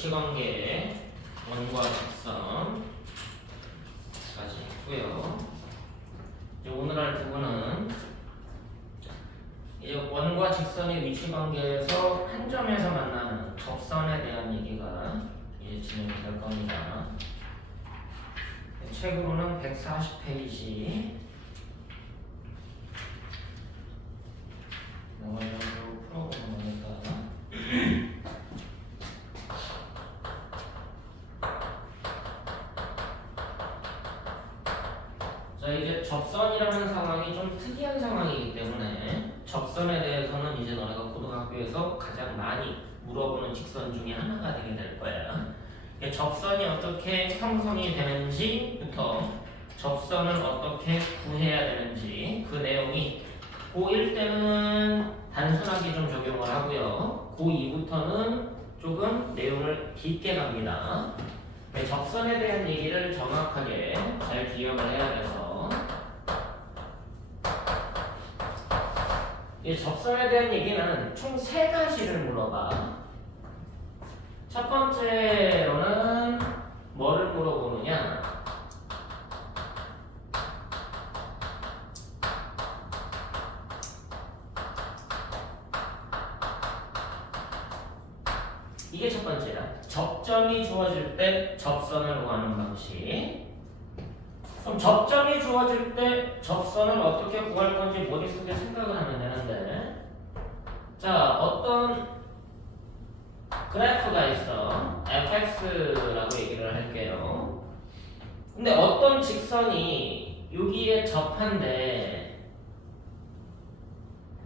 위치관계 원과 직선까지 있고요. 이제 오늘 할 부분은 이제 원과 직선의 위치관계에서 한 점에서 만나는 접선에 대한 얘기가 이제 진행이 될 겁니다. 책으로는 140페이지 영어적으로 풀어보는 거니까 자, 이제 접선이라는 상황이 좀 특이한 상황이기 때문에 접선에 대해서는 이제 너네가 고등학교에서 가장 많이 물어보는 직선 중에 하나가 되게 될 거야. 접선이 어떻게 형성이 되는지부터 접선을 어떻게 구해야 되는지 그 내용이 고1 때는 단순하게 좀 적용을 하고요. 고2부터는 조금 내용을 깊게 갑니다. 접선에 대한 얘기를 정확하게 잘 기억을 해야 돼서 이 접선에 대한 얘기는 총 3가지를 물어봐. 첫 번째로는 뭐를 물어보느냐? 이게 첫 번째야. 접점이 주어질 때 접선을 구하는 방식. 그럼 접점이 주어질 때 접선을 어떻게 구할 건지 머릿속에 생각을 하면 되는데, 자, 어떤 그래프가 있어. fx라고 얘기를 할게요. 근데 어떤 직선이 여기에 접한데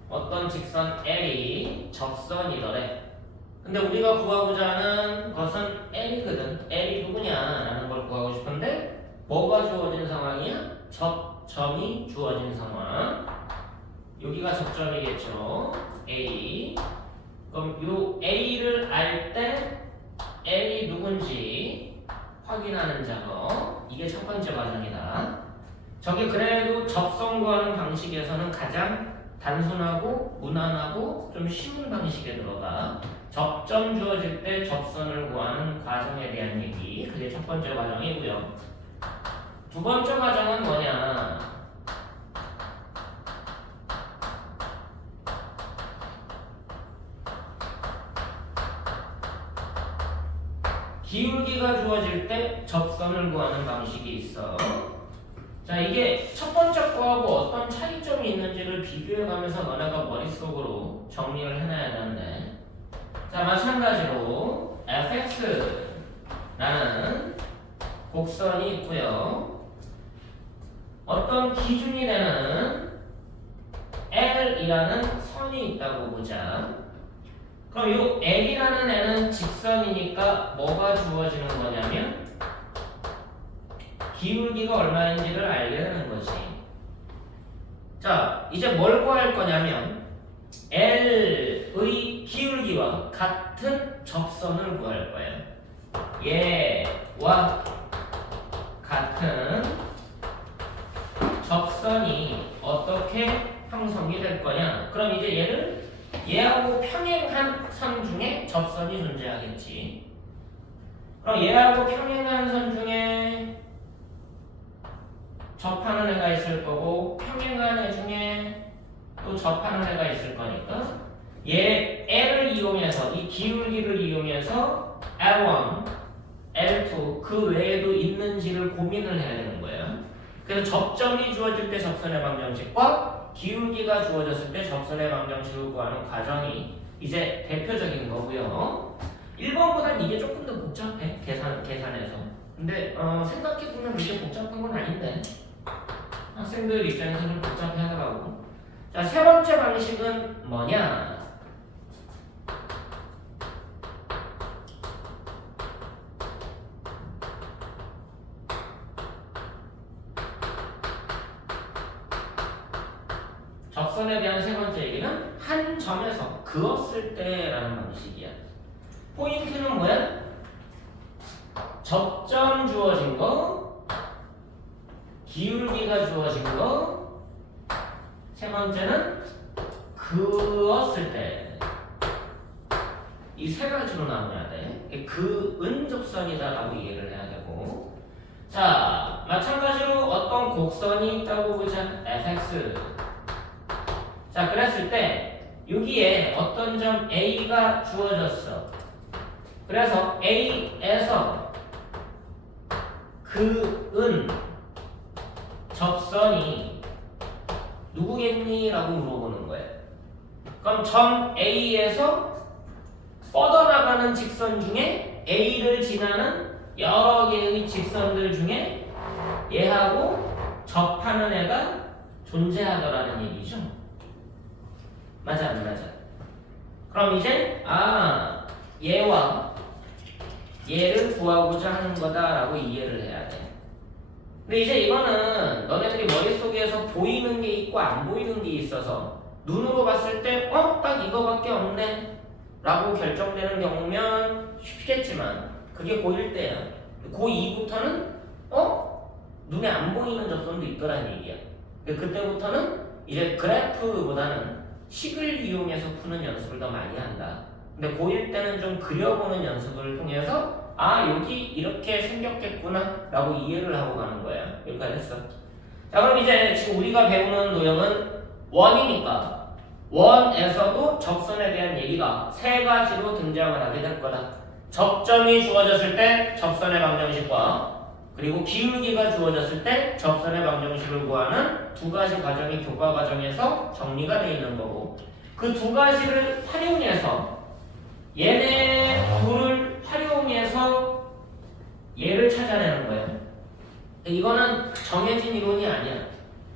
어떤 직선 L이 접선이더래. 근데 우리가 구하고자 하는 것은 L이거든. L이 누구냐라는 걸 구하고 싶은데 뭐가 주어진 상황이야? 접점이 주어진 상황. 여기가 접점이겠죠. A. 그럼 요 A를 알 때 L이 누군지 확인하는 작업. 이게 첫 번째 과정이다. 저게 그래도 접선 구하는 방식에서는 가장 단순하고 무난하고 좀 쉬운 방식에 들어가. 접점 주어질 때 접선을 구하는 과정에 대한 얘기. 그게 첫 번째 과정이고요. 두 번째 과정은 뭐냐? 기울기가 주어질 때 접선을 구하는 방식이 있어. 자, 이게 첫 번째 거하고 어떤 차이점이 있는지를 비교해가면서 너네가 머릿속으로 정리를 해놔야 되는데, 자, 마찬가지로 fx라는 곡선이 있고요. 어떤 기준이 되는 L이라는 선이 있다고 보자. 그럼 이 L이라는 애는 직선이니까 뭐가 주어지는 거냐면 기울기가 얼마인지를 알게 되는 거지. 자, 이제 뭘 구할 거냐면 L의 기울기와 같은 접선을 구할 거예요. 얘와 같은 접선이 어떻게 형성이 될 거냐? 그럼 이제 얘를 얘하고 평행한 선 중에 접선이 존재하겠지. 그럼 얘하고 평행한 선 중에 접하는 애가 있을 거고 평행한 애 중에 또 접하는 애가 있을 거니까 얘 L을 이용해서 이 기울기를 이용해서 L1, L2 그 외에도 있는지를 고민을 해야 되는 거예요. 그래서 접점이 주어질 때 접선의 방정식과 기울기가 주어졌을 때 접선의 방정식을 구하는 과정이 이제 대표적인 거고요. 1번보단 이게 조금 더 복잡해. 계산해서. 근데 생각해보면 이게 복잡한 건 아닌데 학생들 입장에서는 복잡해 하더라고. 자, 세 번째 방식은 뭐냐? 접선에 대한 세 번째 얘기는 한 점에서 그었을 때라는 방식이야. 포인트는 뭐야? 접점 주어진 거, 기울기가 주어진 거, 세 번째는 그었을 때. 이 세 가지로 나눠야 돼. 그은 접선이다라고 이해를 해야 되고. 자, 마찬가지로 어떤 곡선이 있다고 보자. fx. 자, 그랬을 때 여기에 어떤 점 A가 주어졌어. 그래서 A에서 그은 접선이 누구겠니? 라고 물어보는 거예요. 그럼 점 A에서 뻗어나가는 직선 중에 A를 지나는 여러 개의 직선들 중에 얘하고 접하는 애가 존재하더라는 얘기죠. 맞아 안 맞아? 그럼 이제 얘와 얘를 구하고자 하는 거다라고 이해를 해야 돼. 근데 이제 이거는 너네들이 머릿속에서 보이는 게 있고 안 보이는 게 있어서 눈으로 봤을 때 딱 이거밖에 없네 라고 결정되는 경우면 쉽겠지만 그게 고1 때야. 고2부터는 눈에 안 보이는 접선도 있더란 얘기야. 그때부터는 이제 그래프보다는 식을 이용해서 푸는 연습을 더 많이 한다. 근데 고1 때는 좀 그려보는 연습을 통해서 여기 이렇게 생겼겠구나 라고 이해를 하고 가는 거야. 여기까지 했어. 자, 그럼 이제 지금 우리가 배우는 도형은 원이니까 원에서도 접선에 대한 얘기가 세 가지로 등장을 하게 될 거다. 접점이 주어졌을 때 접선의 방정식과 그리고 기울기가 주어졌을 때 접선의 방정식을 구하는 두 가지 과정이 교과 과정에서 정리가 되어 있는 거고, 그 두 가지를 활용해서 얘네 둘을 활용해서 얘를 찾아내는 거예요. 이거는 정해진 이론이 아니야.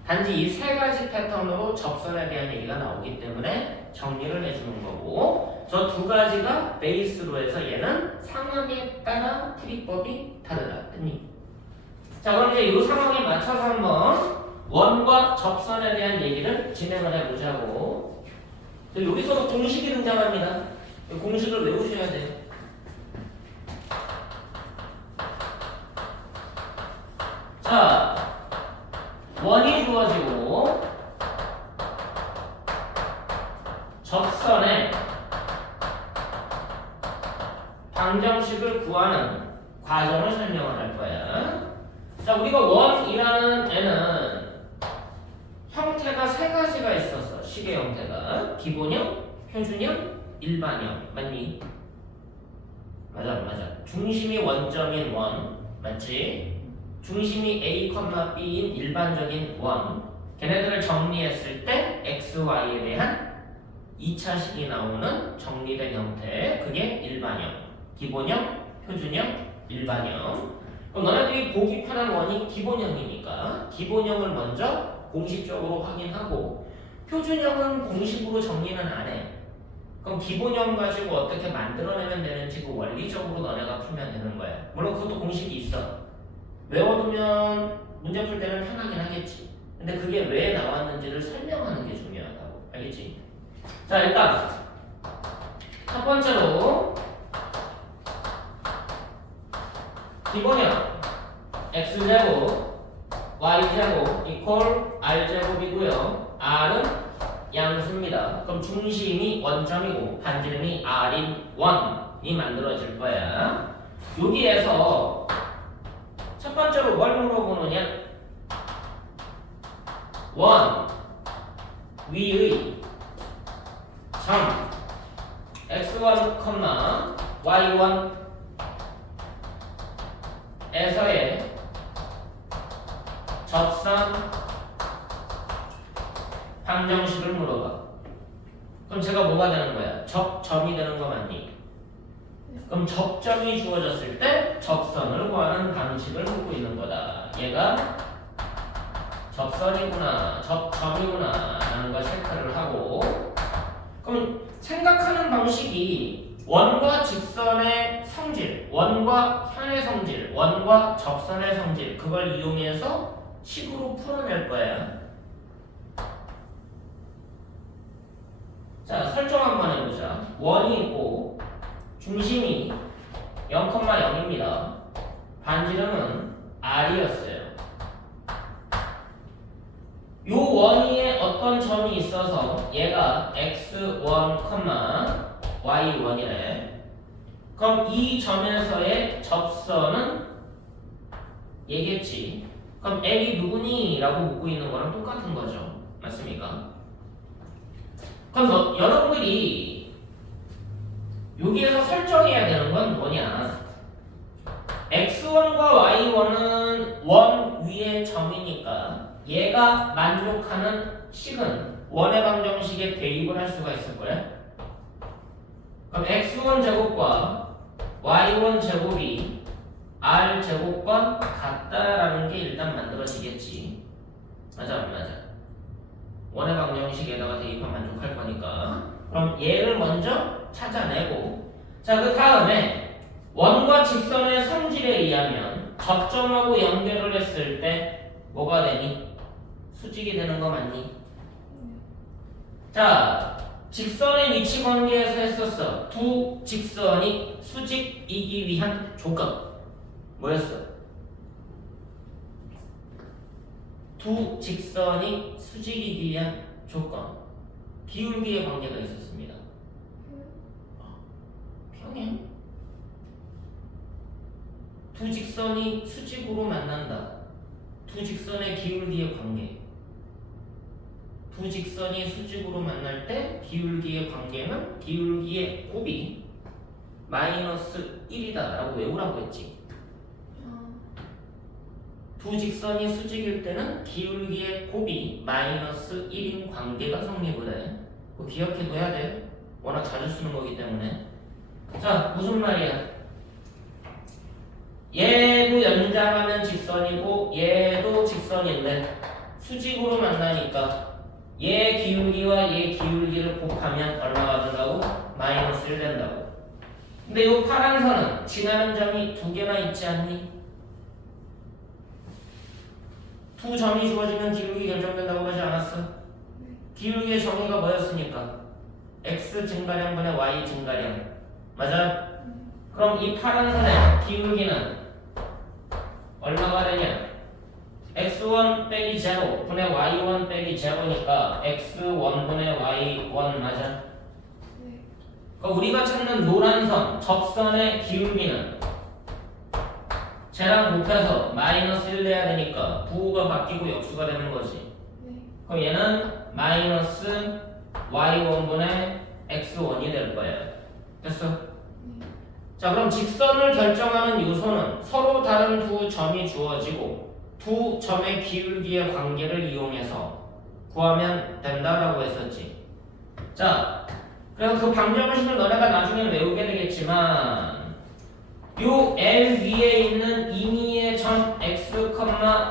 단지 이 세 가지 패턴으로 접선에 대한 얘기가 나오기 때문에 정리를 해주는 거고, 저 두 가지가 베이스로 해서 얘는 상황에 따라 풀이법이 다르다. 자, 그럼 이제 이 상황에 맞춰서 한번 원과 접선에 대한 얘기를 진행을 해보자고. 여기서도 공식이 등장합니다. 공식을 외우셔야 돼요. 자, 원이 주어지고 접선의 방정식을 구하는 과정을 설명을 할 거야. 자, 우리가 원이라는 애는 형태가 세 가지가 있었어. 식의 형태가 기본형, 표준형, 일반형. 맞니? 맞아. 중심이 원점인 원. 맞지? 중심이 A, B인 일반적인 원. 걔네들을 정리했을 때 X, Y에 대한 2차식이 나오는 정리된 형태. 그게 일반형. 기본형, 표준형, 일반형. 그럼 너네들이 보기 편한 원이 기본형이니까 기본형을 먼저 공식적으로 확인하고, 표준형은 공식으로 정리는 안 해. 그럼 기본형 가지고 어떻게 만들어내면 되는지 그 원리적으로 너네가 풀면 되는 거야. 물론 그것도 공식이 있어. 외워두면 문제 풀 때는 편하긴 하겠지. 근데 그게 왜 나왔는지를 설명하는 게 중요하다고. 알겠지? 자, 일단 첫 번째로 기본형 x제곱 y제곱 이퀄 r제곱이고요. r은 양수입니다. 그럼 중심이 원점이고 반지름이 r인 원이 만들어질 거야. 여기에서 첫 번째로 뭘 물어보느냐? 원 위의 점 x1, y1 에서의 접선 방정식을 물어봐. 그럼 제가 뭐가 되는 거야? 접점이 되는 거 맞니? 그럼 접점이 주어졌을 때 접선을 구하는 방식을 묻고 있는 거다. 얘가 접선이구나, 접점이구나 라는 걸 체크를 하고, 그럼 생각하는 방식이 원과 직선의 성질, 원과 현의 성질, 원과 접선의 성질, 그걸 이용해서 식으로 풀어낼 거야. 자, 설정 한번 해보자. 원이 있고 중심이 0,0입니다. 반지름은 r이었어요. 요 원위에 어떤 점이 있어서 얘가 x1, y1이래. 그럼 이 점에서의 접선은 얘겠지. 그럼 L이 누구니? 라고 묻고 있는 거랑 똑같은 거죠. 맞습니까? 그럼 여러분들이 여기에서 설정해야 되는 건 뭐냐? x1과 y1은 원 위의 점이니까 얘가 만족하는 식은 원의 방정식에 대입을 할 수가 있을 거야. 그럼 x1 제곱과 y1 제곱이 r 제곱과 같다라는 게 일단 만들어지겠지. 맞아 안 맞아? 원의 방정식에다가 대입하면 만족할 거니까. 그럼 얘를 먼저 찾아내고, 자 그 다음에 원과 직선의 성질에 의하면 접점하고 연결을 했을 때 뭐가 되니? 수직이 되는 거 맞니? 자, 직선의 위치 관계에서 했었어. 두 직선이 수직이기 위한 조건 뭐였어? 두 직선이 수직이기 위한 조건 기울기의 관계가 있었습니다. 평행. 두 직선이 수직으로 만난다. 두 직선의 기울기의 관계. 두 직선이 수직으로 만날 때 기울기의 관계는 기울기의 곱이 마이너스 1이다 라고 외우라고 했지. 두 직선이 수직일 때는 기울기의 곱이 마이너스 1인 관계가 성립을 해. 그거 기억해둬야 돼. 워낙 자주 쓰는 거기 때문에. 자, 무슨 말이야? 얘도 연장하면 직선이고 얘도 직선인데 수직으로 만나니까 얘 기울기와 얘 기울기를 곱하면 얼마가 된다고? 마이너스 1 된다고. 근데 이 파란 선은 지나는 점이 두 개나 있지 않니? 두 점이 주어지면 기울기 결정된다고 하지 않았어? 기울기의 정의가 뭐였습니까? x 증가량분의 y 증가량. 맞아? 그럼 이 파란 선의 기울기는 얼마가 되냐? x1 빼기 제로 분의 y1 빼기 제로니까 x1분의 y1 맞아? 그러니까 우리가 찾는 노란 선, 접선의 기울기는 쟤랑 곱해서 마이너스 1 돼야 되니까 부호가 바뀌고 역수가 되는 거지. 그럼 얘는 마이너스 y1분의 x1이 될 거예요. 됐어? 자, 그럼 직선을 결정하는 요소는 서로 다른 두 점이 주어지고 두 점의 기울기의 관계를 이용해서 구하면 된다라고 했었지. 자, 그래서 그 방정식을 너네가 나중에 외우게 되겠지만 요 L 위에 있는 임의의 점 x,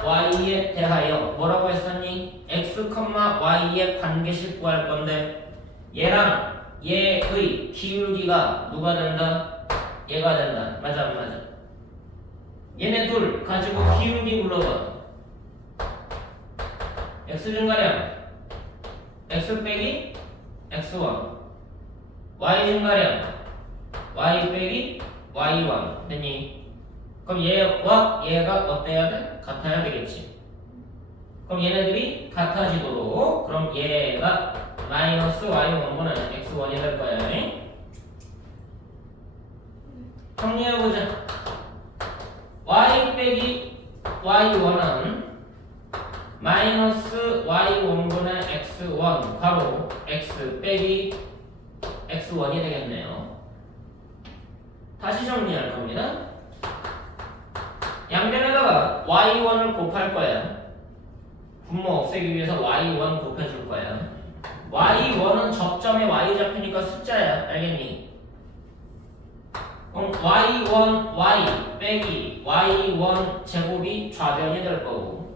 y에 대하여 뭐라고 했었니? x, y의 관계식 구할 건데 얘랑 얘의 기울기가 누가 된다? 얘가 된다. 맞아 안 맞아? 얘네 둘 가지고 기울기 불러봐. x 증가량 x 빼기 x1 y 증가량 y 빼기 y1 됐니? 그럼 얘와 얘가 어때야 돼? 같아야 되겠지. 그럼 얘네들이 같아지도록 그럼 얘가 마이너스 y1분은 x1이 될 거야. 정리해보자. y 빼기 y1은 마이너스 y1분의 x1 바로 x 빼기 x1이 되겠네요. 다시 정리할 겁니다. 양변에다가 y1을 곱할 거야. 분모 없애기 위해서 y1 곱해줄 거야. y1은 접점에 y좌표니까 숫자야. 알겠니? 그럼 y1 y 빼기 y1 제곱이 좌변이 될 거고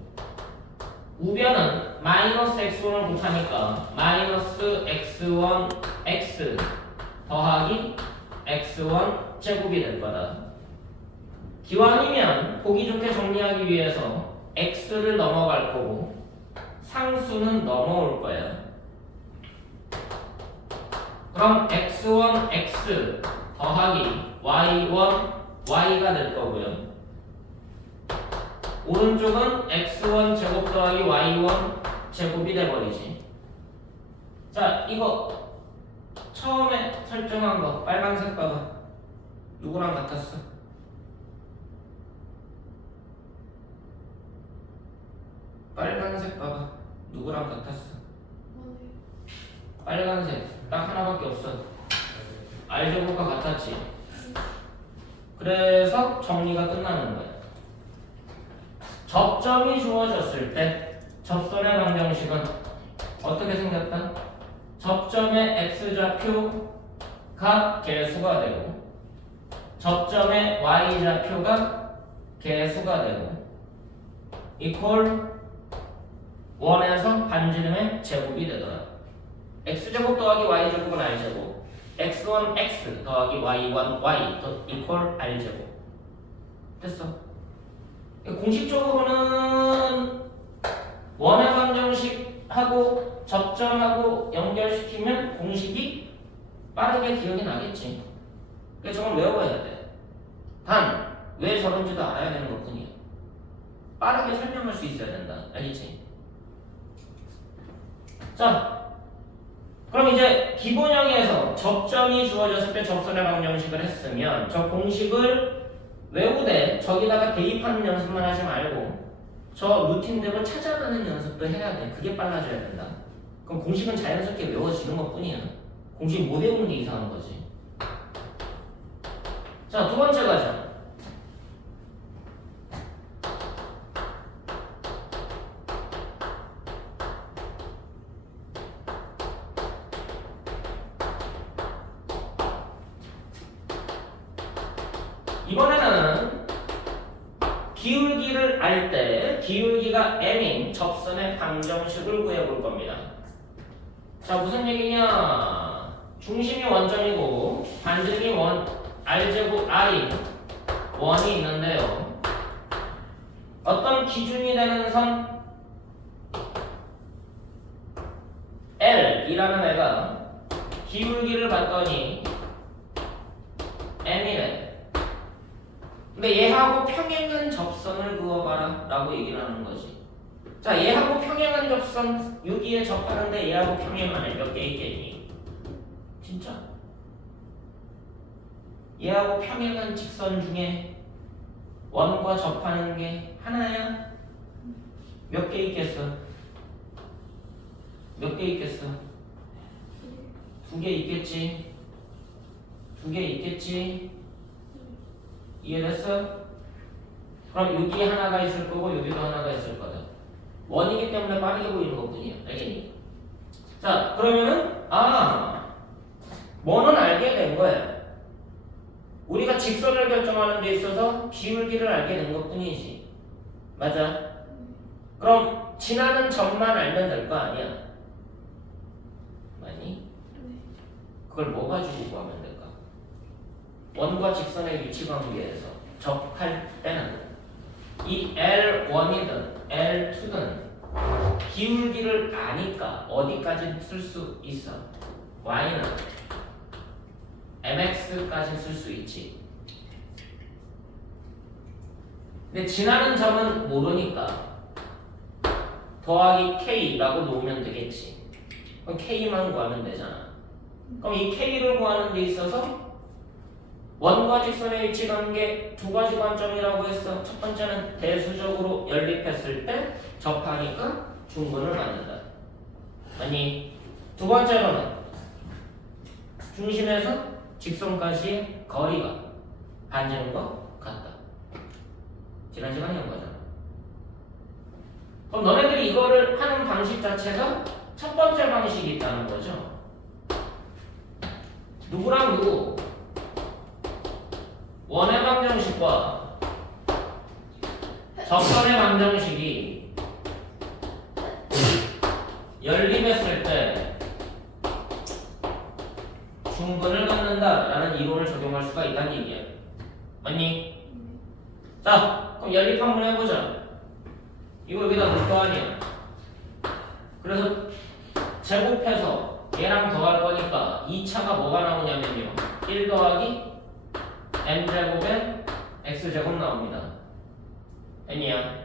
우변은 마이너스 x1을 곱하니까 마이너스 x1 x 더하기 x1 제곱이 될 거다. 기왕이면 보기 좋게 정리하기 위해서 x를 넘어갈 거고 상수는 넘어올 거야. 그럼 x1 x 더하기 y1 y가 될 거고요. 오른쪽은 x1 제곱 더하기 y1 제곱이 돼버리지. 자, 이거 처음에 설정한 거 빨간색 봐봐. 누구랑 같았어? 빨간색 봐봐. 누구랑 같았어? 빨간색 딱 하나밖에 없어. R제곱과 같았지. 그래서 정리가 끝나는 거야. 접점이 주어졌을 때 접선의 방정식은 어떻게 생겼다? 접점의 x좌표가 개수가 되고 접점의 y좌표가 개수가 되고 이퀄 1에서 반지름의 제곱이 되더라. x제곱 더하기 y제곱은 r제곱, x1 x 더하기 y1 y 이퀄 r제곱. 됐어. 공식적으로는 원의 방정식하고 접점하고 연결시키면 공식이 빠르게 기억이 나겠지. 그래서 저건 외워야 돼. 단 왜 저런지도 알아야 되는 것 뿐이야. 빠르게 설명할 수 있어야 된다. 알겠지? 자, 그럼 이제 기본형에서 접점이 주어졌을 때 접선의 방정식을 했으면 저 공식을 외우되 저기다가 대입하는 연습만 하지 말고 저 루틴대로 찾아가는 연습도 해야 돼. 그게 빨라져야 된다. 그럼 공식은 자연스럽게 외워지는 것 뿐이야. 공식 못 외우는 게 이상한 거지. 자, 두 번째 가자. 이번에는 기울기를 알 때 기울기가 m인 접선의 방정식을 구해볼 겁니다. 자, 무슨 얘기냐? 중심이 원점이고 반지름이 r제곱 r인 원이 있는데요. 어떤 기준이 되는 선 L이라는 애가 기울기를 봤더니 m이래. 근데 얘하고 평행한 접선을 그어봐라 라고 얘기를 하는 거지. 자, 얘하고 평행한 접선 여기에 접하는데 얘하고 평행한 애 몇 개 있겠니? 진짜? 얘하고 평행한 직선 중에 원과 접하는 게 하나야? 몇 개 있겠어? 몇 개 있겠어? 두 개 있겠지? 두 개 있겠지? 이해됐어? 그럼 여기 하나가 있을 거고 여기도 하나가 있을 거다. 원이기 때문에 빠르게 보이는 것 뿐이야. 알겠니? 자, 그러면은 뭐는 알게 된 거야. 우리가 직선을 결정하는 데 있어서 기울기를 알게 된 것 뿐이지. 맞아? 그럼 지나는 점만 알면 될 거 아니야? 맞니? 그걸 뭐 가지고 구하면 될까? 원과 직선의 위치 관계에서 접할 때는 이 L1이든 L2든 기울기를 아니까 어디까지 쓸 수 있어? Y는 mx까지 쓸 수 있지. 근데 지나는 점은 모르니까 더하기 k라고 놓으면 되겠지. 그럼 k만 구하면 되잖아. 그럼 이 k를 구하는 데 있어서 원과 직선의 위치 관계 두 가지 관점이라고 했어. 첫 번째는 대수적으로 연립했을 때 접하니까 중근을 만든다. 아니, 두 번째로는 중심에서 직선까지의 거리가 반지름과 같다. 지난 시간에 한 거잖아. 그럼 너네들이 이거를 하는 방식 자체가 첫 번째 방식이 있다는 거죠. 누구랑 누구? 원의 방정식과 접선의 방정식이 연립했을 때 중근을 갖는다라는 이론을 적용할 수가 있다는 얘기야. 맞니? 자, 그럼 연립 한번 해보자. 이거 여기다 넣을 거 아니야. 그래서 제곱해서 얘랑 더할 거니까 2차가 뭐가 나오냐면요. 1 더하기 m제곱에 x제곱 나옵니다. n이야.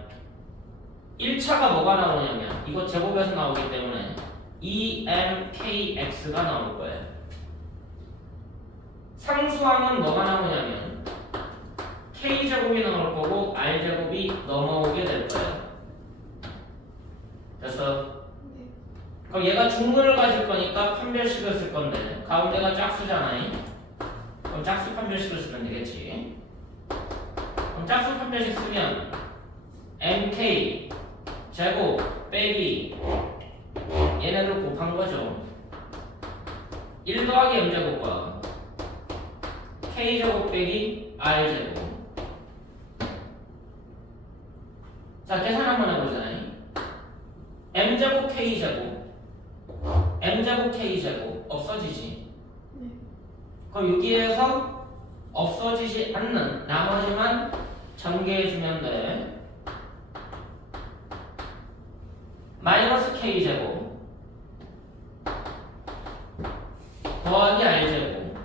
1차가 뭐가 나오냐면 이거 제곱에서 나오기 때문에 2mkx가 나올 거예요. 상수항은 뭐가 나오냐면 K제곱이 나올 거고 R제곱이 넘어오게 될 거예요. 됐어? 그럼 얘가 중근을 가질 거니까 판별식을 쓸 건데 가운데가 짝수잖아요. 그럼 짝수 판별식을 쓰면 되겠지. 그럼 짝수 판별식 쓰면 MK 제곱 빼기 얘네들 곱한 거죠. 1 더하기 M제곱과 K제곱 빼기 R제곱. 자, 계산 한번 해보자. M제곱 K제곱 M제곱 K제곱 없어지지. 그럼 여기에서 없어지지 않는 나머지만 전개해주면 돼. 마이너스 K제곱 더하기 R제곱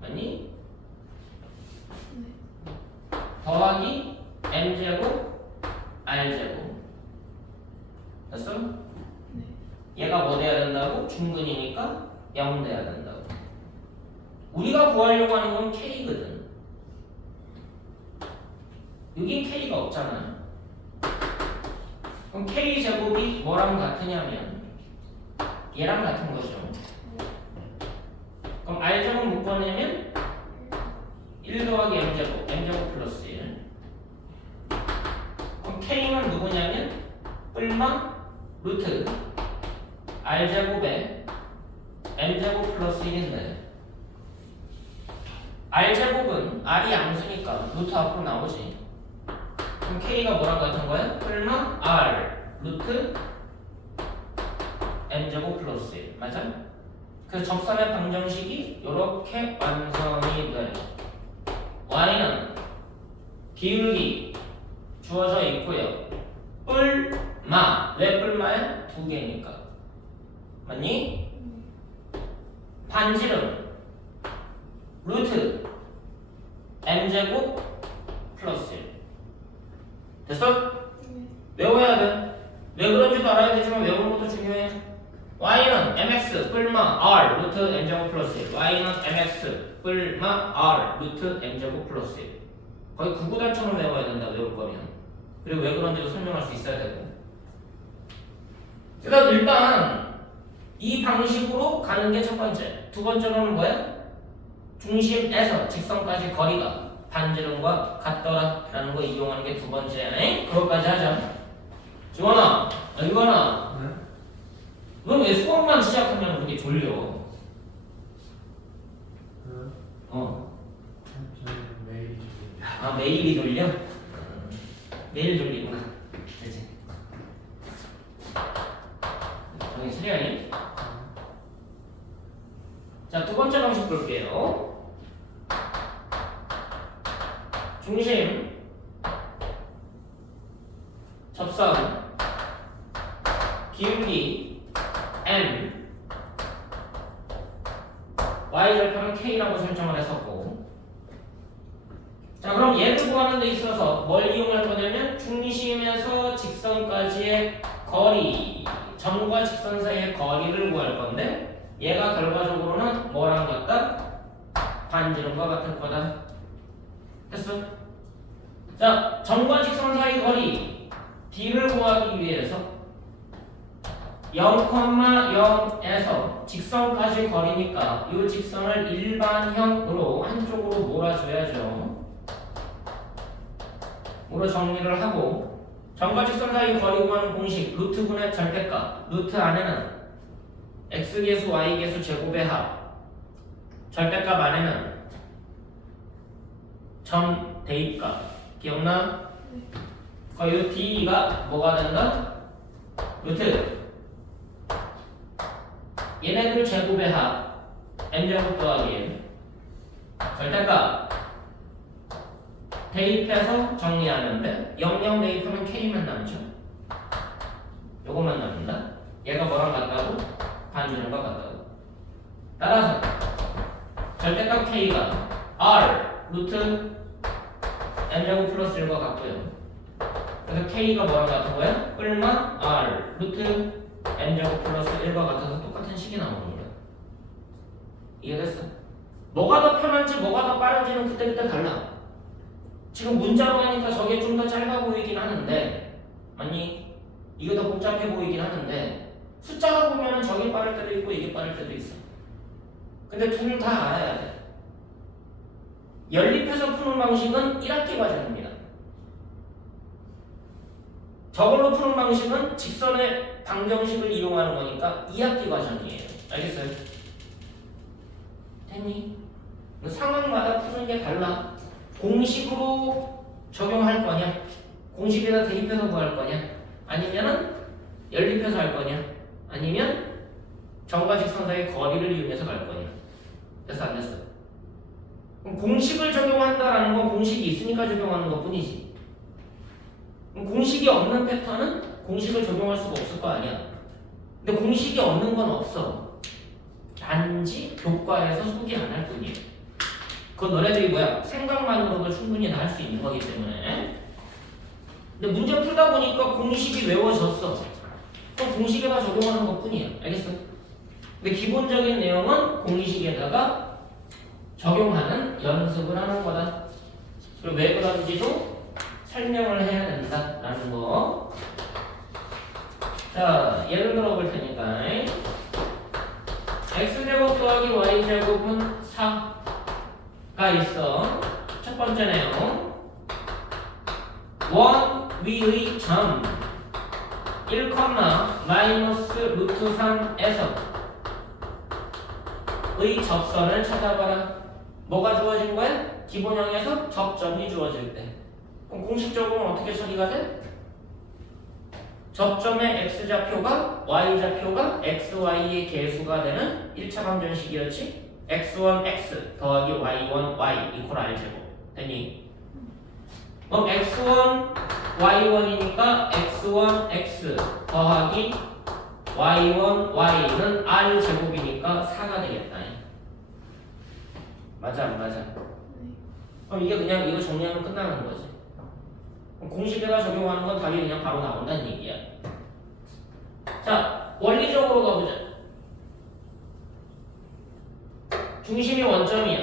맞니? 더하기 M제곱 R제곱 됐어? 얘가 뭐 돼야 된다고? 중근이니까 0 돼야 된다고. 우리가 구하려고 하는 건 K거든. 여긴 K가 없잖아. 그럼 K제곱이 뭐랑 같으냐면 얘랑 같은 거죠. 그럼 R제곱 묶어내면 1 더하기 M제곱 M제곱 플러스 1. 그럼 K는 누구냐면 뿔마 루트 R제곱에 M제곱 플러스 1인데 R제곱은 R이 양수니까 루트 앞으로 나오지. 그럼 K가 뭐랑 같은 거야? 뿔마 R 루트 M제곱 플러스 1 맞아? 그래서 접선의 방정식이 이렇게 완성이 돼. Y는 기울기 주어져 있고요. 뿔마 왜 뿔마야? 두 개니까 맞니? 반지름 루트 M제곱 플러스 1 됐어? 외워야 돼. 왜 그런지도 알아야 되지만 외우는 것도 중요해. Y는 mx 뿔마 r 루트 M제곱 플러스 1 Y는 mx 뿔마 r 루트 M제곱 플러스 1 거의 구구단처럼 외워야 된다 외울 거면. 그리고 왜 그런지도 설명할 수 있어야 되고. 그래서 일단 이 방식으로 가는 게 첫 번째. 두 번째로는 뭐야? 중심에서 직선까지 거리가 반지름과 같더라 라는 거 이용하는 게 두 번째. 그것까지 하자. 지원아, 이거나 넌 왜 수학만 시작하면 그렇게 졸려? 저는 매일 졸립니다. 아, 매일이 졸려? 매일 졸리구나. 그치? 정신 차려야니? 자, 두 번째 방식 볼게요. 중심, 접선, 기울기 M, Y절편은 K라고 설정을 했었고. 자, 그럼 얘를 구하는 데 있어서 뭘 이용할 거냐면 중심에서 직선까지의 거리, 점과 직선 사이의 거리를 구할 건데 얘가 결과적으로는 뭐랑 같다? 반지름과 같을 거다. 됐어? 자, 점과 직선 사이 거리 D를 구하기 위해서 0,0에서 직선까지 거리니까 이 직선을 일반형으로 한쪽으로 몰아줘야죠. 으로 정리를 하고 점과 직선 사이 거리 구하는 공식 루트분의 절대값. 루트 안에는 x계수 y계수 제곱의 합, 절대값 안에는 점 대입값. 기억나? 이 d가 뭐가 된다? 루트 얘네들 제곱의 합 n제곱 더하기 1 절대값 대입해서 정리하면 돼. 00 대입하면 k만 남죠. 요것만 남는다. 얘가 뭐랑 같다고? 반지름과 같다고. 따라서 절대값 k가 r 루트 n제곱 플러스 1과 같고요. 그래서 k가 뭐랑 같은 거야? 뿔마 r 루트 n제곱 플러스 1과 같아서 똑같은 식이 나오는 거야. 이해됐어? 뭐가 더 편한지 뭐가 더 빠른지는 그때그때 달라. 지금 문자로 하니까 저게 좀 더 짧아 보이긴 하는데 아니 이게 더 복잡해 보이긴 하는데 숫자로 보면 저게 빠를 때도 있고 이게 빠를 때도 있어. 근데 둘 다 알아야 돼. 연립해서 푸는 방식은 1학기 과정입니다. 저걸로 푸는 방식은 직선의 방정식을 이용하는 거니까 2학기 과정이에요. 알겠어요? 됐니? 상황마다 푸는 게 달라. 공식으로 적용할 거냐? 공식에다 대입해서 구할 거냐? 아니면은 연립해서 할 거냐? 아니면 점과 직선 사이의 거리를 이용해서 갈 거냐? 됐어 안 됐어? 그럼 공식을 적용한다라는 건 공식이 있으니까 적용하는 것 뿐이지. 그럼 공식이 없는 패턴은 공식을 적용할 수가 없을 거 아니야. 근데 공식이 없는 건 없어. 단지 교과에서 소개 안 할 뿐이에요. 그건 너네들이 뭐야? 생각만으로도 충분히 다 할 수 있는 거기 때문에. 근데 문제 풀다 보니까 공식이 외워졌어. 그럼 공식에다 적용하는 것 뿐이야. 알겠어? 근데 기본적인 내용은 공식에다가 적용하는 연습을 하는 거다. 그리고 왜 그런지도 설명을 해야 된다라는 거. 자, 예를 들어 볼 테니까 x제곱 더하기 y제곱은 4가 있어. 첫 번째 내용 원 위의 점 1, 마이너스 루트 3에서 의 접선을 찾아봐라. 뭐가 주어진 거야? 기본형에서 접점이 주어질 때. 그럼 공식적으로는 어떻게 처리가 돼? 접점의 x좌표가 y좌표가 xy의 개수가 되는 1차 방정식이었지? x1x 더하기 y1y 이퀄 r제곱 되니? 그럼 x1 y1이니까 x1x 더하기 y1y는 r제곱이니까 4가 되겠다. 맞아 안 맞아? 그럼 이게 그냥 이거 정리하면 끝나는 거지. 공식에다 적용하는 건 답이 그냥 바로 나온다는 얘기야. 자, 원리적으로 가보자. 중심이 원점이야.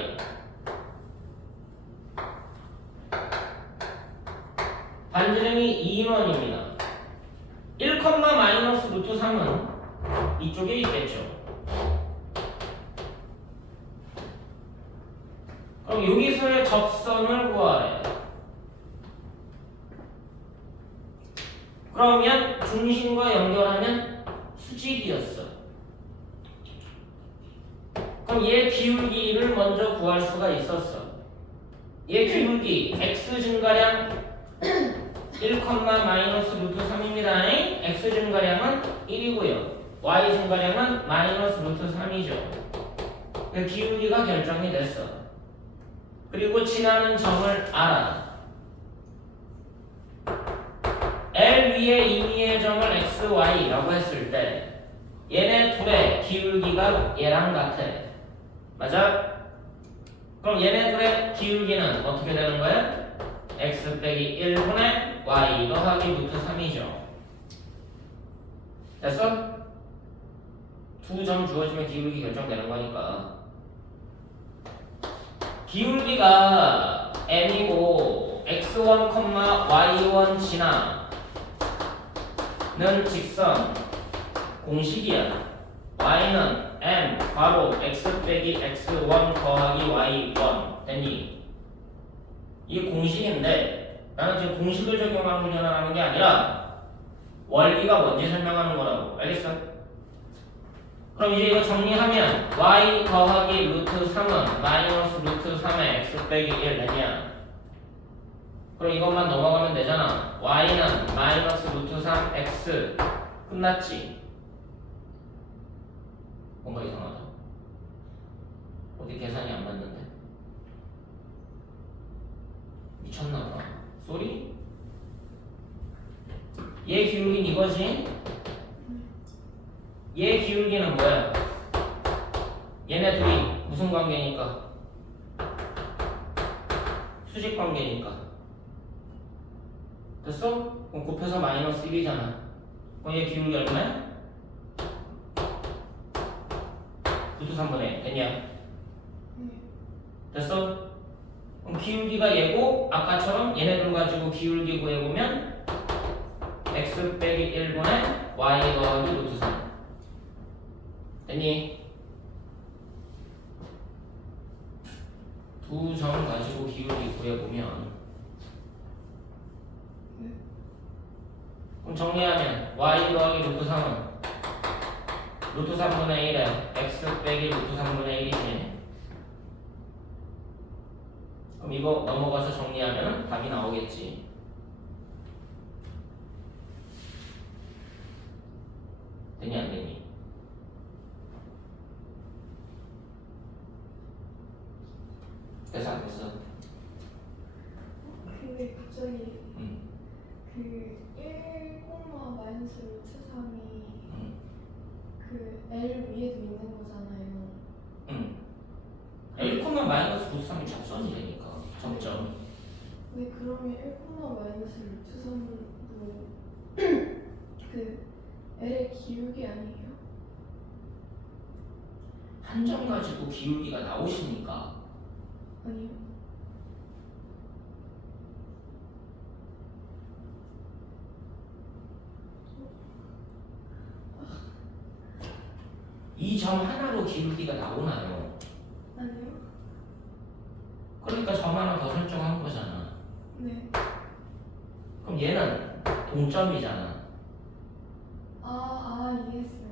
반지름이 2인원입니다. 1, 마이너스 루트 3은 이쪽에 있겠죠. 그럼 여기서의 접선을 구하래. 그러면 중심과 연결하면 수직이었어. 그럼 얘 기울기를 먼저 구할 수가 있었어. 얘 기울기 x 증가량 1, 마이너스 루트 3입니다. x 증가량은 1이고요. y 증가량은 마이너스 루트 3이죠. 그 기울기가 결정이 됐어. 그리고 지나는 점을 알아. L 위에 2위의 점을 x, y라고 했을 때 얘네 둘의 기울기가 얘랑 같아. 맞아? 그럼 얘네 둘의 기울기는 어떻게 되는 거야? x 빼기 1분의 y 더하기 루트 3이죠. 됐어? 두 점 주어지면 기울기 결정되는 거니까. 기울기가 m이고 x1, y1 지나는 직선 공식이야. y는 m 바로 x 빼기 x1 더하기 y1 됐니? 이게 공식인데 나는 지금 공식을 적용하는 훈련을 하는 게 아니라 원리가 뭔지 설명하는 거라고. 알겠어? 그럼 이제 이거 정리하면 y 더하기 루트 3은 마이너스 루트 3의 x 빼기 1 되냐? 그럼 이것만 넘어가면 되잖아. y는 마이너스 루트 3 x 끝났지? 뭔가 이상하다. 어디 계산이 안 맞는데? 미쳤나봐. 쏘리? 얘 기울기는 이거지? 얘 기울기는 뭐야? 얘네 둘이 무슨 관계니까? 수직 관계니까. 됐어? 그럼 곱해서 마이너스 1이잖아. 그럼 얘 기울기 얼마야? 루트 3분의 1 됐냐? 됐어? 그럼 기울기가 얘고 아까처럼 얘네들 가지고 기울기 구해보면 x 빼기 1분의 y 더하기 루트 3 됐니? 두 점 가지고 기울기 구해보면 그럼 정리하면 y 더하기 루트 3은 루트 3분의 1에 x 빼기 루트 3분의 1이지. 그럼 이거 넘어가서 정리하면 답이 나오겠지. 되니 안 되니? 됐어 안 됐어? 근데 갑자기 응. 그 1, 마이너스 루트 3이 응. 그 L 위에도 있는 거잖아요. 응. 1, 마이너스 루트 3이 접선이 되니까 점점. 근데 그러면 1, 마이너스 루트 3도 그 L의 기울기 아니에요? 한 점 가지고 기울기가 나오시니까 아니요. 이 점 하나로 기울기가 나오나요? 아니요. 그러니까 점 하나 더 설정한 거잖아. 네. 그럼 얘는 동점이잖아. 이해했어요.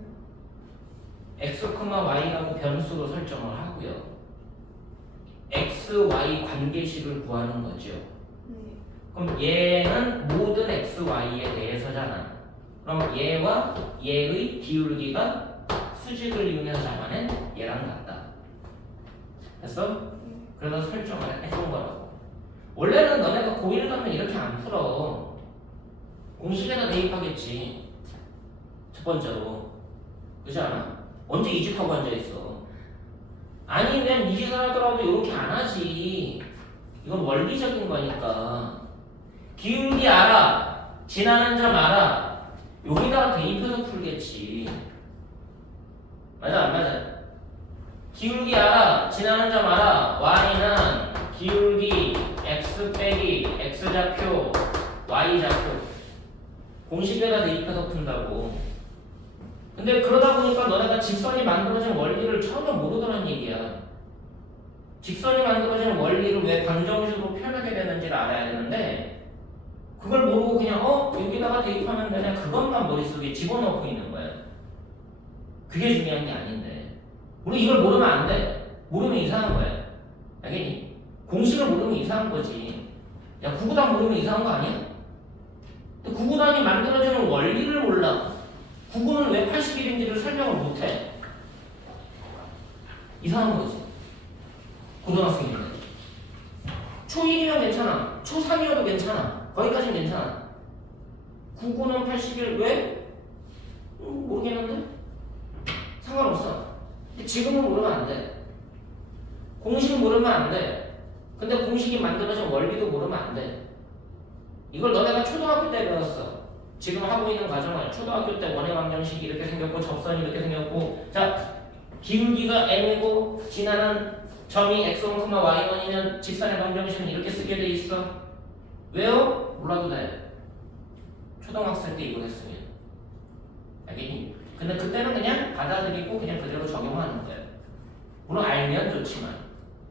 x, y라고 변수로 설정을 하고요. x, y 관계식을 구하는 거죠. 네. 그럼 얘는 모든 x, y에 대해서잖아. 그럼 얘와 얘의 기울기가 수직을 이용해서 잡아낸 얘랑 같다. 됐어? 네. 그래서 설정을 해준 거라고. 원래는 너네가 고1 가면 이렇게 안 풀어. 공식에다 대입하겠지. 첫 번째로. 그렇지 않아? 언제 이 짓 하고 앉아있어. 아니면 이 짓을 하더라도 이렇게 안 하지. 이건 원리적인 거니까. 기울기 알아. 지나는 점 알아. 여기다가 대입해서 풀겠지. 맞아 안 맞아? 기울기 알아. 지나는 점 알아. y는 기울기 x 빼기 x좌표 y좌표 공식에다 대입해서 푼다고. 근데 그러다 보니까 너네가 직선이 만들어진 원리를 전혀 모르더란 얘기야. 직선이 만들어진 원리를 왜 방정식으로 표현하게 되는지를 알아야 되는데 그걸 모르고 그냥 여기다가 대입하면 되냐 그것만 머릿속에 집어넣고 있는 거야. 그게 중요한 게 아닌데 우리 이걸 모르면 안 돼. 모르면 이상한 거야. 알겠니? 공식을 모르면 이상한 거지. 야 구구단 모르면 이상한 거 아니야? 근데 구구단이 만들어지는 원리를 몰라. 구구는 왜 81인지를 설명을 못해. 이상한 거지. 고등학생인데. 초1이면 괜찮아. 초3이어도 괜찮아. 거기까지는 괜찮아. 구구는 81 왜? 모르겠는데? 상관없어. 근데 지금은 모르면 안 돼. 공식 모르면 안 돼. 근데 공식이 만들어진 원리도 모르면 안 돼. 이걸 너네가 초등학교 때 배웠어. 지금 하고 있는 과정을 초등학교 때 원의 방정식이 이렇게 생겼고 접선이 이렇게 생겼고 자 기울기가 m이고 지나는 점이 x1, y1이면 직선의 방정식은 이렇게 쓰게 돼 있어. 왜요? 몰라도 돼. 초등학생 때 이걸 했으면. 알겠니? 근데 그때는 그냥 받아들이고 그냥 그대로 적용하는 거예요. 물론 알면 좋지만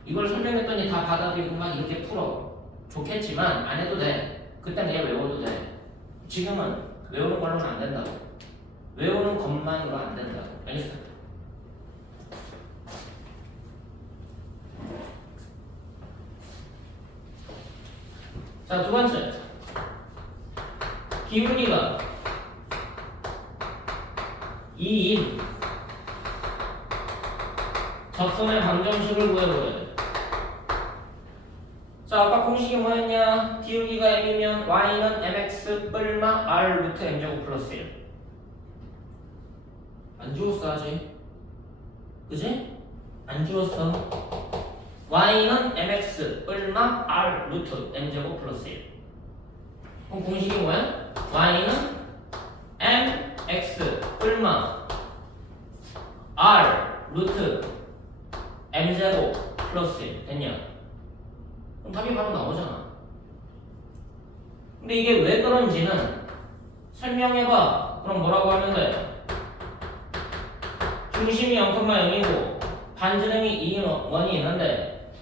이걸 설명했더니 다 받아들이고 막 이렇게 풀어. 좋겠지만 안 해도 돼. 그땐 그냥 외워도 돼. 지금은 외우는 걸로는 안 된다고. 외우는 것만으로 안 된다고. 알겠어? 자, 두 번째. 기울기가 2인 접선의 방정식을 구해보래. 자, 아까 공식이 뭐였냐? 기울기가 m이면 y는 mx 뿔마 r 루트 m제곱 플러스 1. 안 지웠어 아직? 그지? 안 지웠어. y는 mx 뿔마 r 루트 m제곱 플러스 1. 그럼 공식이 뭐야? y는 mx 뿔마 r 루트 m제곱 플러스 1. 됐냐? 그럼 답이 바로 나오잖아. 근데 이게 왜 그런지는 설명해봐. 그럼 뭐라고 하면 돼? 중심이 0,0이고 반지름이 2인 원이 있는데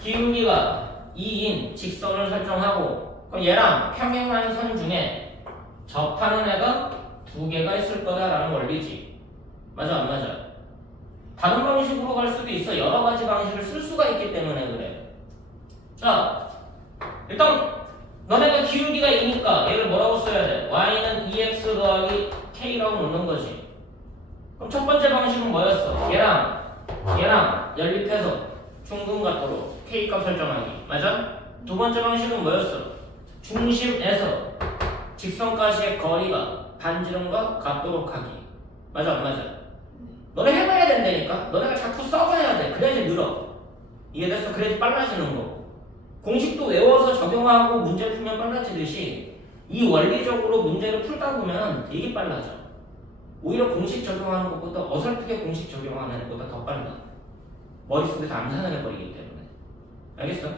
기울기가 2인 직선을 설정하고 그럼 얘랑 평행한 선 중에 접하는 애가 두 개가 있을 거다라는 원리지. 맞아 안 맞아? 다른 방식으로 갈 수도 있어. 여러 가지 방식을 쓸 수가 있기 때문에 그래. 자, 일단 너네가 기울기가 2니까 얘를 뭐라고 써야 돼? y는 2x 더하기 k라고 놓는 거지. 그럼 첫 번째 방식은 뭐였어? 얘랑 연립해서 중근 각도로 k 값 설정하기. 맞아? 두 번째 방식은 뭐였어? 중심에서 직선까지의 거리가 반지름과 같도록 하기. 맞아 안 맞아? 너네 해봐야 된다니까. 너네가 자꾸 써봐야 돼. 그래야지 늘어. 이해됐어? 그래야지 빨라지는 거. 공식도 외워서 적용하고 문제 풀면 빨라지듯이 이 원리적으로 문제를 풀다 보면 되게 빨라져. 오히려 공식 적용하는 것보다 어설프게 공식 적용하는 것보다 더 빨라. 머릿속에서 암산해버리기 때문에. 알겠어?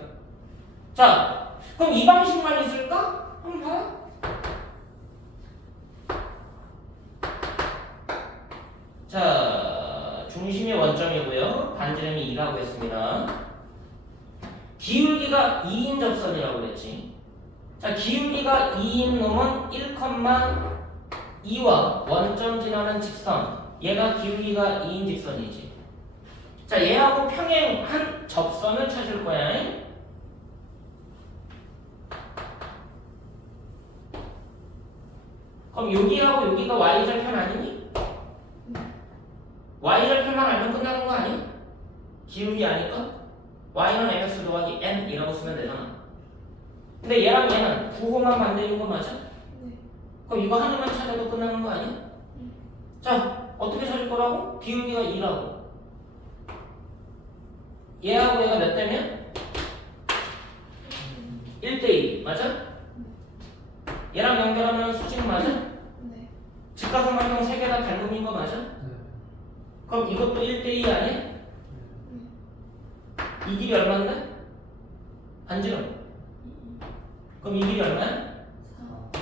자, 그럼 이 방식만 있을까? 한번 봐. 자, 중심이 원점이고요. 반지름이 2라고 했습니다. 기울기가 2인 접선이라고 그랬지. 자, 기울기가 2인 놈은 1,2와 원점 지나는 직선. 얘가 기울기가 2인 직선이지. 자, 얘하고 평행한 접선을 찾을 거야. 그럼 여기하고 여기가 y절편 아니니? y절편만 알면 끝나는 거 아니? 기울기 아니까? y는 mx 더하기 n이라고 쓰면 되잖아. 근데 얘랑 얘는 부호만 반대인 거 맞아? 네. 그럼 이거 하나만 찾아도 끝나는 거 아니야? 자, 어떻게 찾을 거라고? 기울기가 2라고. 얘하고 얘가 몇 대면? 1대2 맞아? 얘랑 연결하면 수직 맞아? 네. 직각삼각형 3개 다 닮음인 거 맞아? 그럼 이것도 1대2 아니야? 이 길이 얼마인데? 반지름. 그럼 이 길이 얼마야? 4.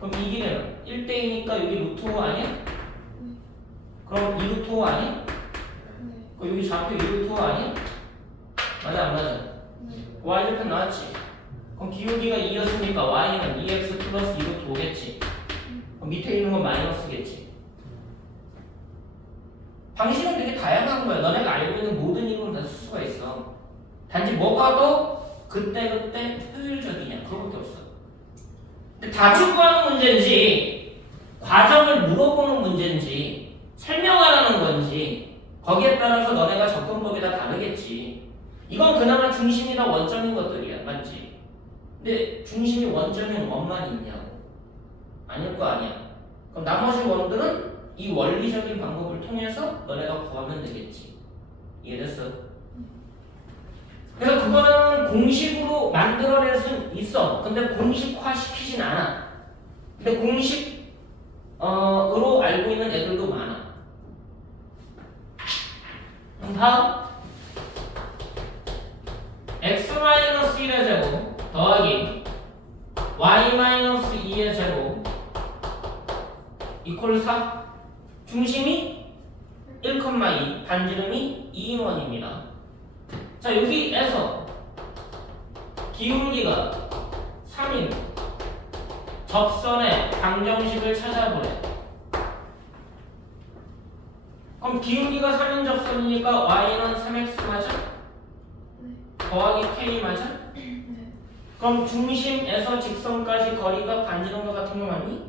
그럼 이 길이는 1대2니까 여기 루트 5 아니야? 그럼 2 루트 5 아니야? 네. 그럼 여기 좌표 2 루트 5 아니야? 맞아 안 맞아? 네. y절편 나왔지? 그럼 기울기가 2였으니까 y는 2x 플러스 2 루트 5겠지? 그럼 밑에 있는 건 마이너스겠지? 방식은 되게 다양한 거야. 너네가 알고 있는 모든 이론을 다 쓸 수가 있어. 단지 뭐가 더 그때그때 효율적이냐 그거밖에 없어. 근데 답을 구하는 문제인지 과정을 물어보는 문제인지 설명하라는 건지 거기에 따라서 너네가 접근법이 다 다르겠지. 이건 그나마 중심이나 원점인 것들이야. 맞지? 근데 중심이 원점인 원만 있냐고? 아닐 거 아니야. 그럼 나머지 원들은 이 원리적인 방법을 통해서 너네가 구하면 되겠지. 이해됐어? 그래서 그거는 공식으로 만들어낼 수 있어. 근데 공식화 시키진 않아. 근데 공식으로 알고 있는 애들도 많아. 그럼 다음 x-1의 제곱 더하기 y-2의 제곱 이퀄 4. 중심이 1,2, 반지름이 2인원입니다. 자, 여기에서 기울기가 3인 접선의 방정식을 찾아보래. 그럼 기울기가 3인 접선이니까 y는 3x 맞아? 네. 더하기 k 맞아? 네. 그럼 중심에서 직선까지 거리가 반지름과 같은 거 맞니?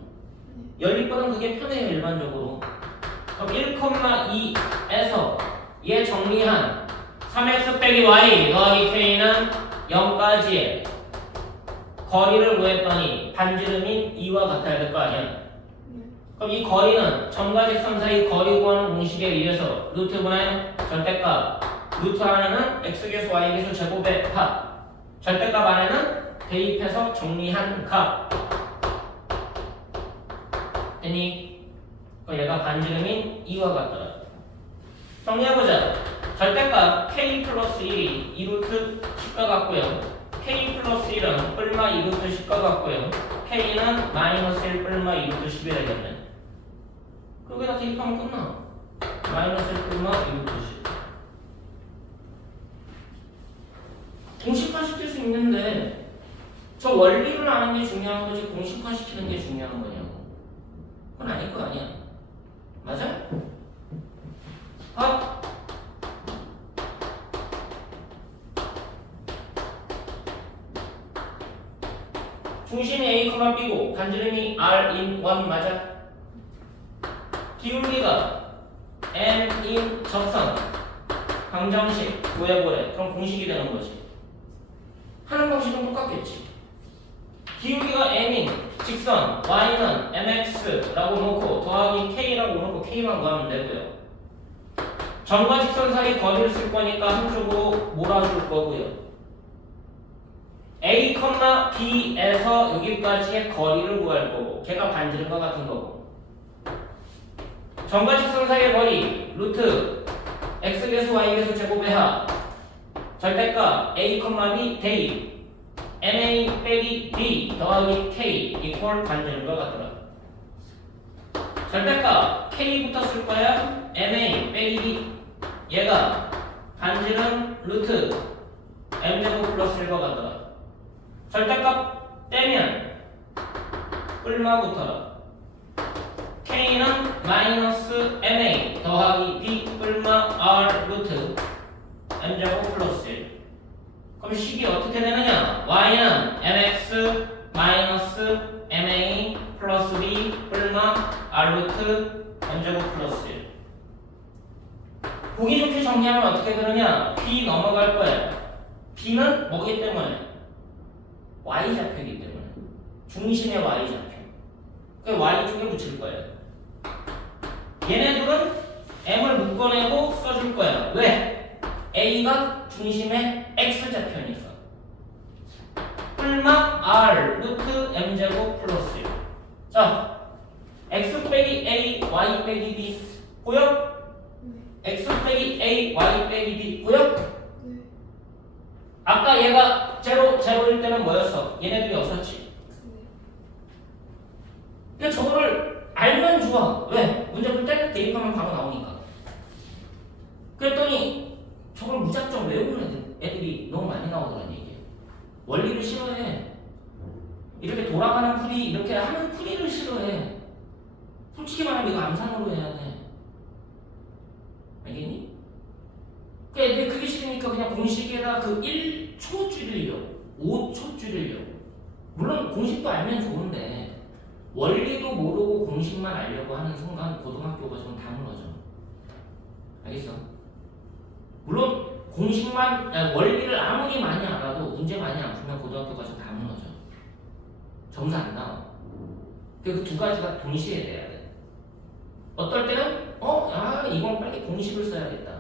연립보다는 그게 편해요 일반적으로. 그럼 1,2에서 얘 정리한 3x 빼기 y 더하기 k는 0까지의 거리를 구했더니 반지름인 2와 같아야 될 거 아니야. 그럼 이 거리는 점과 직선 사이 거리 구하는 공식에 의해서 루트분의 절대값 루트 안에는 x계수 y계수 제곱의 합 절대값 안에는 대입해서 정리한 값 되니? 그럼 얘가 반지름인 2와 같더라. 정리해보자. 절대값 k 플러스 1이 2루트 10과 같고요. k 플러스 1은 뿔마 2루트 10과 같고요. k는 마이너스 1 뿔마 2루트 10이 되겠네. 여기다 대입하면 끝나. 마이너스 1 뿔마 2루트 10. 공식화 시킬 수 있는데 저 원리를 아는 게 중요한 거지 공식화 시키는 게 중요한 거냐고. 그건 아닐 거 아니야. 맞아? 아? 중심이 A, B고 반지름이 R in 1 맞아? 기울기가 M in 접선 방정식 구해보래. 그럼 공식이 되는 거지. 하는 방식은 똑같겠지. 기울기가 M인 직선 Y는 MX라고 놓고 더하기 K라고 놓고 K만 구하면 되고요. 점과 직선 사이 거리를 쓸 거니까 한쪽으로 몰아줄 거고요. A, B에서 여기까지의 거리를 구할 거고 걔가 반지름과 같은 거고 점과 직선 사이의 거리 루트 X계수 Y계수 제곱의 합 절대값 A, B 대입 MA 빼기 B 더하기 K 이퀄 반지름과 같더라. 절대값 K부터 쓸 거야. MA 빼기 B 얘가 반지름 루트 M제곱 플러스 1과 같더라. 절대값 떼면 뿔마부터라. K는 마이너스 MA 더하기 B 뿔마 R 루트 M제곱 플러스 1. 그럼 식이 어떻게 되느냐? Y는 MX 마이너스 MA 플러스 B 뿔마 R 루트 M제곱 플러스 1. 보기 좋게 정리하면 어떻게 되느냐? B 넘어갈 거야. B는 뭐기 때문에? Y좌표이기 때문에. 중심의 Y좌표. 그 Y 쪽에 붙일 거예요. 얘네들은 M을 묶어내고 써줄 거야. 왜? A가 중심의 X좌표니까. 뿔마 R 루트 M제곱 플러스 1. 자, X 빼기 A, Y 빼기 B 보여? X 빼기 A, Y 빼기 B 보여? 네. 아까 얘가 제로일 때는 뭐였어? 얘네들이 없었지. 그러니까 저거를 알면 좋아. 왜? 문제 풀 때 대입하면 바로 나오니까. 그랬더니 저걸 무작정 외우는 애들이 너무 많이 나오더란 얘기예요. 원리를 싫어해. 이렇게 돌아가는 풀이, 이렇게 하는 풀이를 싫어해. 솔직히 말하면 이거 암산으로 해야 돼. 알겠니? 그 애들이 그게 싫으니까 그냥 공식에다 그 1초 줄이려고 5초 줄이려고. 물론 공식도 알면 좋은데 원리도 모르고 공식만 알려고 하는 순간 고등학교가 좀 다 무너져. 알겠어? 물론 공식만 원리를 아무리 많이 알아도 문제 많이 안 풀면 고등학교가 좀 다 무너져. 점수 안 나와. 그 두 가지가 동시에 돼야 돼. 어떨 때는 이건 빨리 공식을 써야겠다.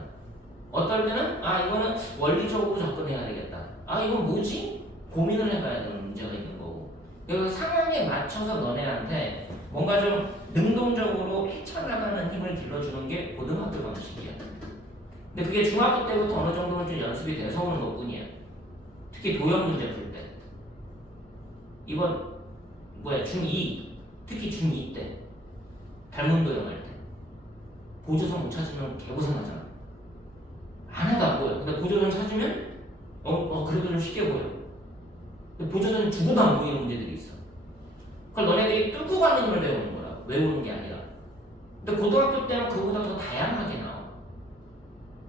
어떨 때는 이거는 원리적으로 접근해야 되겠다. 이건 뭐지? 고민을 해봐야 되는 문제가 있는 거고. 그래서 상황에 맞춰서 너네한테 뭔가 좀 능동적으로 헤쳐나가는 힘을 길러주는 게 고등학교 방식이야. 근데 그게 중학교 때부터 어느 정도는 좀 연습이 돼서 오는 것뿐이야. 특히 도형 문제 풀 때. 이번 중2 특히 중2 때 닮은 도형 할 때 보조선 못 찾으면 개고생 하잖아. 하나도 안 보여. 근데 보조선 찾으면 그래도 좀 쉽게 보여. 근데 보조선은 죽어도 안 보이는 문제들이 있어. 그걸 너네들이 뚫고 가는 걸 배우는 거야. 외우는 게 아니라. 근데 고등학교 때는 그보다 더 다양하게 나와.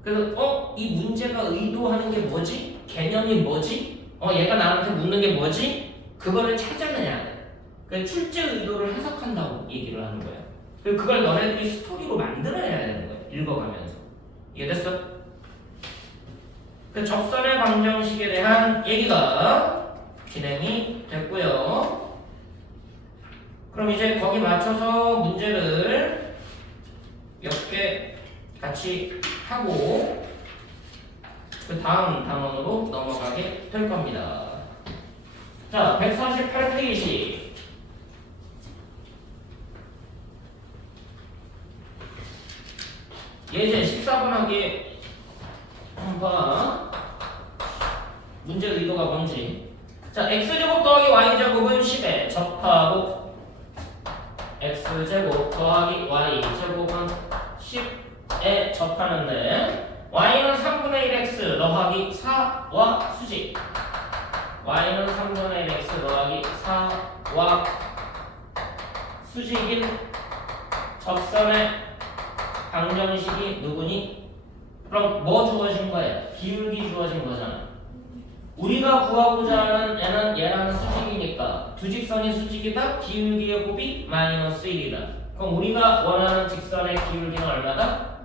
그래서 이 문제가 의도하는 게 뭐지? 개념이 뭐지? 얘가 나한테 묻는 게 뭐지? 그거를 찾아내야 돼. 그래서 출제 의도를 해석한다고 얘기를 하는 거야. 그리고 그걸 너네들이 스토리로 만들어야 되는 거야. 읽어가면서. 이해됐어? 그 적선의 방정식에 대한 얘기가 진행이 됐고요. 그럼 이제 거기 맞춰서 문제를 몇 개 같이 하고 그 다음 단원으로 넘어가게 될 겁니다. 자, 148페이지. 예제 14번 하기 한번 봐. 문제 의도가 뭔지. 자, x제곱 더하기 y제곱은 10에 접하고 x제곱 더하기 y제곱은 10에 접하는데 y는 3분의 1x 더하기 4와 수직 y는 3분의 1x 더하기 4와 수직인 접선의 방정식이 누구니? 그럼 뭐 주어진 거야? 기울기 주어진 거잖아. 우리가 구하고자 하는 애는 얘랑 수직이니까 두 직선이 수직이다. 기울기의 곱이 마이너스 1이다. 그럼 우리가 원하는 직선의 기울기는 얼마다?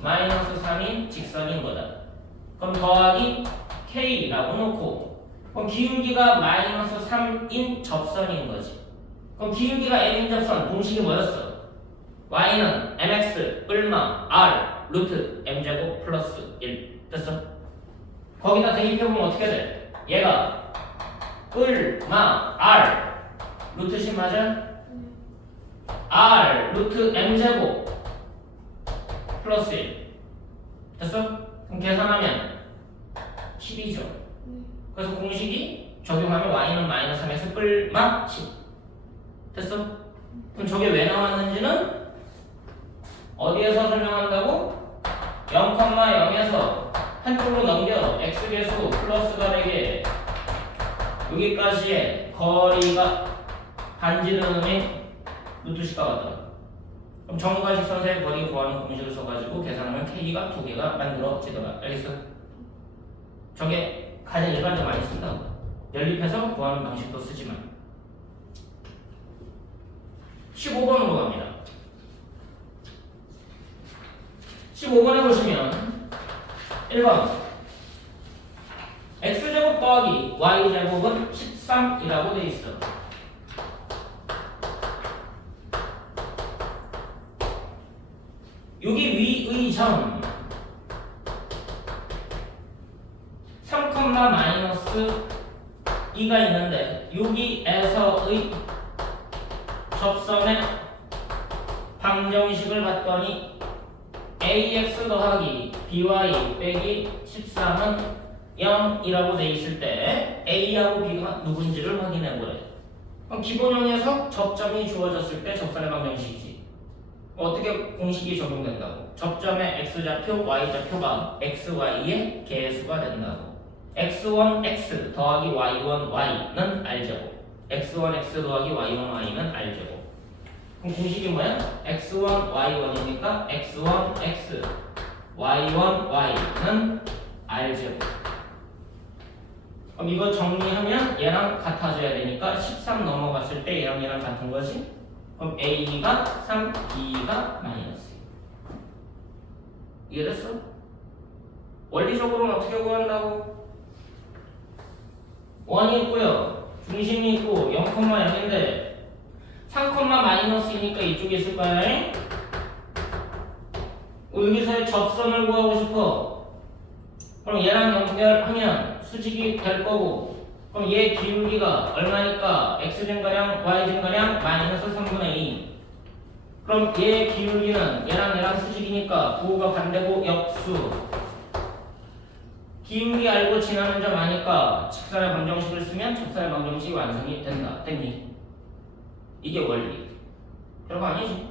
마이너스 3인 직선인 거다. 그럼 더하기 K라고 놓고 그럼 기울기가 마이너스 3인 접선인 거지. 그럼 기울기가 M인 접선 공식이 뭐였어? Y는 mx 얼마 r 루트 m제곱 플러스 1 됐어? 거기다 대입해보면 어떻게 돼? 얘가 얼마 r 루트 10 맞아? r 루트 m제곱 플러스 1 됐어? 그럼 계산하면 10이죠. 그래서 공식이 적용하면 y는 마이너스 3에서 얼마 10 됐어? 그럼 저게 왜 나왔는지는 어디에서 설명한다고? 0,0에서 한쪽으로 넘겨 x계수 플러스가 되게 여기까지의 거리가 반지름의 루트 10과 같더라. 그럼 정과 직선의 거리 구하는 공식을 써가지고 계산하면 k가 2개가 만들어지더라. 알겠어? 저게 가장 일반적으로 많이 쓴다고. 연립해서 구하는 방식도 쓰지만 15번으로 갑니다. 15번에 보시면 1번 x제곱 더하기 y제곱은 13이라고 되어 있어. 여기 위의 점 3, 마이너스 2가 있는데 여기에서의 접선의 방정식을 봤더니 ax 더하기 by 빼기 13은 0이라고 돼 있을 때 a하고 b가 누군지를 확인해 보래. 그럼 기본형에서 접점이 주어졌을 때 접선의 방정식이지. 어떻게 공식이 적용된다고? 접점의 x좌표, y좌표가 x, y의 개수가 된다고. x1, x 더하기 y1, y는 r제곱. x1, x 더하기 y1, y는 r제곱. 그럼 공식이 뭐야? x1, y1이니까 x1, x, y1, y는 r제곱. 그럼 이거 정리하면 얘랑 같아져야 되니까 13 넘어갔을 때 얘랑 같은 거지? 그럼 a가 3, b가 마이너스. 이해됐어? 원리적으로는 어떻게 구한다고? 원이 있고요. 중심이 있고 0,0인데 3, 마이너스이니까 이쪽에 있을 거야. 여기서의 접선을 구하고 싶어. 그럼 얘랑 연결하면 수직이 될 거고, 그럼 얘 기울기가 얼마니까 x증가량, y증가량 마이너스 3분의 2. 그럼 얘 기울기는 얘랑 수직이니까 부호가 반대고 역수. 기울기 알고 지나는 점 아니까 직선의 방정식을 쓰면 접선의 방정식이 완성이 된다. 됐니? 이게 원리. 별거 아니지.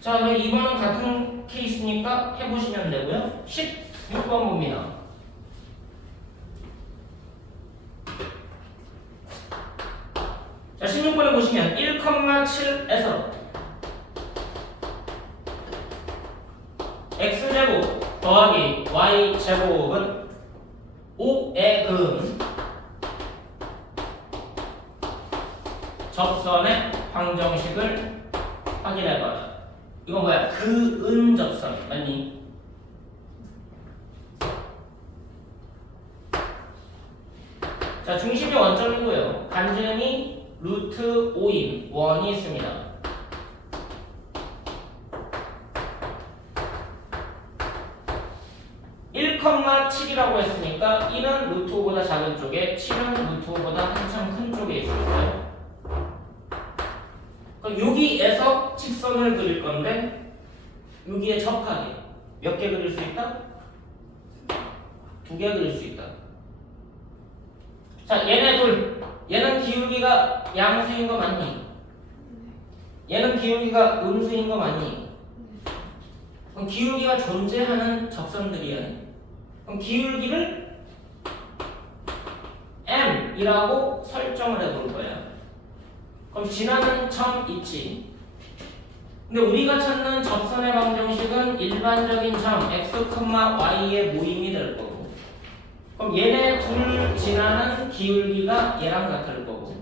자, 그럼 2번은 같은 케이스니까 해보시면 되고요. 16번 봅니다. 자, 16번에 보시면 1,7에서 x제곱 더하기 y제곱은 5의 근 접선의 방정식을 확인해봐라. 이건 뭐야? 그은 접선 맞니? 자, 중심이 원점이고요. 반지름이 루트 5인 원이 있습니다. (1,7이라고) 했으니까 1은 루트 5보다 작은 쪽에 7은 루트 5보다 한참 큰 쪽에 있을 거예요. 그럼 여기에서 직선을 그릴 건데 여기에 접하게 몇 개 그릴 수 있다? 2개 그릴 수 있다. 자, 얘네 둘. 얘는 기울기가 양수인 거 맞니? 얘는 기울기가 음수인 거 맞니? 그럼 기울기가 존재하는 접선들이야. 그럼 기울기를 m이라고 설정을 해볼 거야. 그럼 지나는 점 있지. 근데 우리가 찾는 접선의 방정식은 일반적인 점 x, y의 모임이 될 거고, 그럼 얘네 둘 지나는 기울기가 얘랑 같을 거고,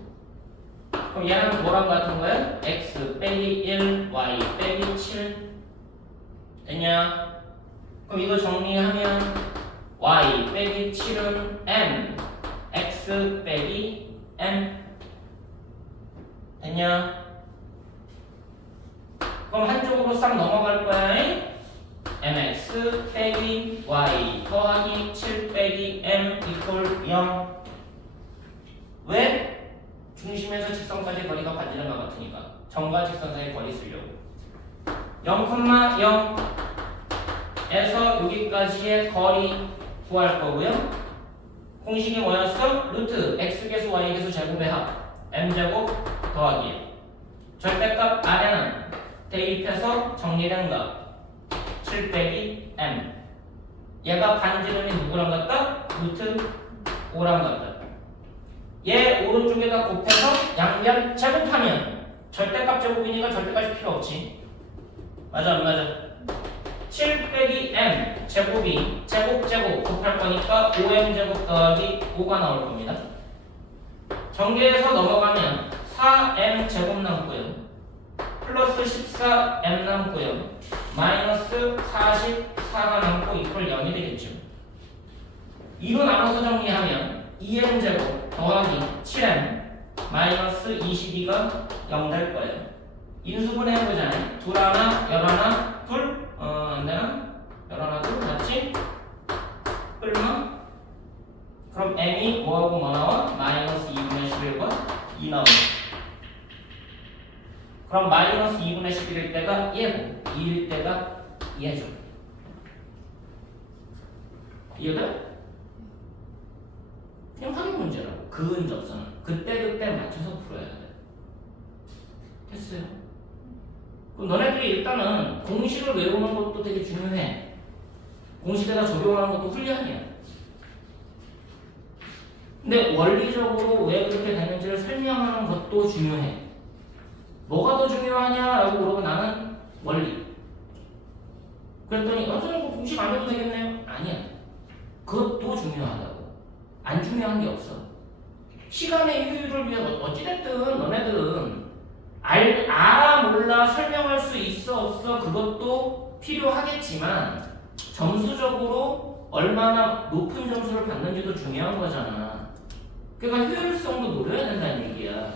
그럼 얘랑 뭐랑 같은 거야? x 빼기 1, y 빼기 7 됐냐? 그럼 이거 정리하면 y 빼기 7은 m, x 빼기 m 됐냐? 그럼 한쪽으로 싹 넘어갈 거야. mx 빼기 y 더하기 7 빼기 m 이퀄 0. 왜? 중심에서 직선까지 거리가 반지름 과 같으니까 점과 직선 사이 거리 쓰려고. 0,0에서 여기까지의 거리 구할 거고요. 공식이 뭐였어? 루트 x계수 y계수 제곱의 합 m제곱 더하기 1. 절대값 아래는 대입해서 정리된 값 7 빼기 m. 얘가 반지름이 누구랑 같다? 루트 5랑 같다. 얘 오른쪽에다 곱해서 양변 제곱하면 절대값 제곱이니까 절대값이 필요 없지. 맞아 안 맞아? 7 빼기 m 제곱이 제곱 곱할 거니까 5m 제곱 더하기 5가 나올 겁니다. 전개해서 넘어가면 4m 제곱 남고요. 플러스 14m 남고요. 마이너스 44가 남고 이퀄 0이 되겠죠. 2로 나눠서 정리하면 2m 제곱 더하기 7m 마이너스 22가 0 될 거예요. 인수분해 해보자면 둘 하나, 열 하나, 둘 안되나? 열 하나, 둘 맞지? 끌마? 그럼 m이 뭐하고 뭐 나와? 마이너스 2분의 11과 2 나오네. 그럼 마이너스 2분의 11일 때가 얘고 2일 때가 얘죠. 이해돼? 그냥 확인 문제라고. 그은 접선은 그때 맞춰서 풀어야 돼. 됐어요? 그럼 너네들이 일단은 공식을 외우는 것도 되게 중요해. 공식에다 적용하는 것도 훈련이야. 근데 원리적으로 왜 그렇게 되는지를 설명하는 것도 중요해. 뭐가 더 중요하냐라고 물어보면 나는 원리. 그랬더니 선생님 공식 안 해도 되겠네요? 아니야. 그것도 중요하다고. 안 중요한 게 없어. 시간의 효율을 위해 어찌됐든 너네들은 알아 몰라 설명할 수 있어 없어 그것도 필요하겠지만 점수적으로 얼마나 높은 점수를 받는지도 중요한 거잖아. 그러니까 효율성도 노려야 된다는 얘기야.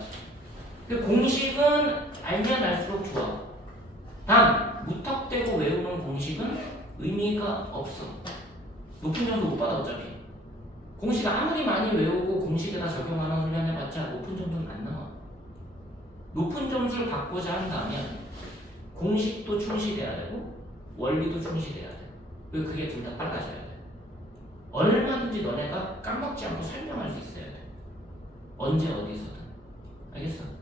공식은 알면 알수록 좋아. 단 무턱대고 외우는 공식은 의미가 없어. 높은 점수 못 받아 어차피. 공식 아무리 많이 외우고 공식에다 적용하는 훈련 해봤자 높은 점수는 안 나와. 높은 점수를 받고자 한다면 공식도 충실해야 되고 원리도 충실해야 돼. 그리고 그게 둘 다 빨라져야 돼. 얼마든지 너네가 까먹지 않고 설명할 수 있어야 돼. 언제 어디서든. 알겠어?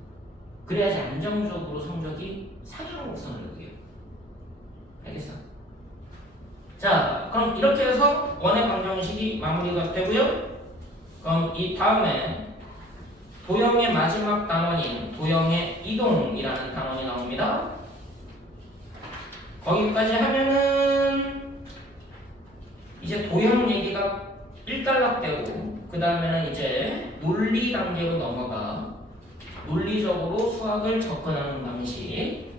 그래야지 안정적으로 성적이 상향 곡선을 그려. 알겠어? 자, 그럼 이렇게 해서 원의 방정식이 마무리가 되고요. 그럼 이 다음에 도형의 마지막 단원인 도형의 이동이라는 단원이 나옵니다. 거기까지 하면은 이제 도형 얘기가 일단락되고 그 다음에는 이제 논리 단계로 넘어가 논리적으로 수학을 접근하는 방식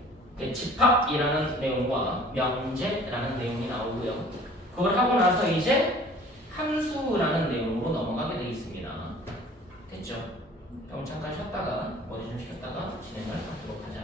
집합이라는 내용과 명제라는 내용이 나오고요. 그걸 하고 나서 이제 함수라는 내용으로 넘어가게 되어 있습니다. 됐죠? 그럼 잠깐 쉬었다가 머리 좀 식혔다가 진행을 하도록 하자.